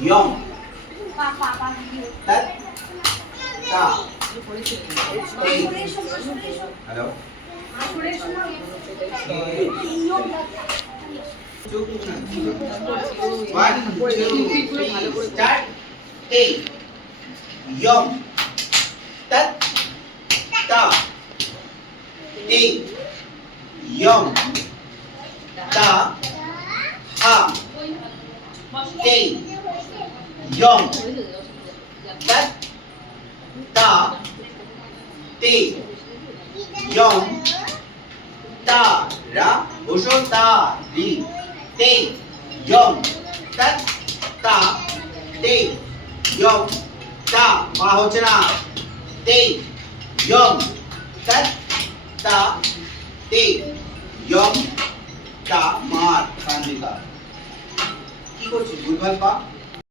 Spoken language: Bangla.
यम तत् ता ते हेलो 1 2 3 स्टार्ट ते यम तत् ता ते यम ता हा ते यम तत् ता ते यम ता रा বসো তা রি ते यम तत् ता ते यम ता মা হচ্ছে না ते यम तत् ता ते यम ता মার কান্দিকা কি করছিস ভুলভাল পা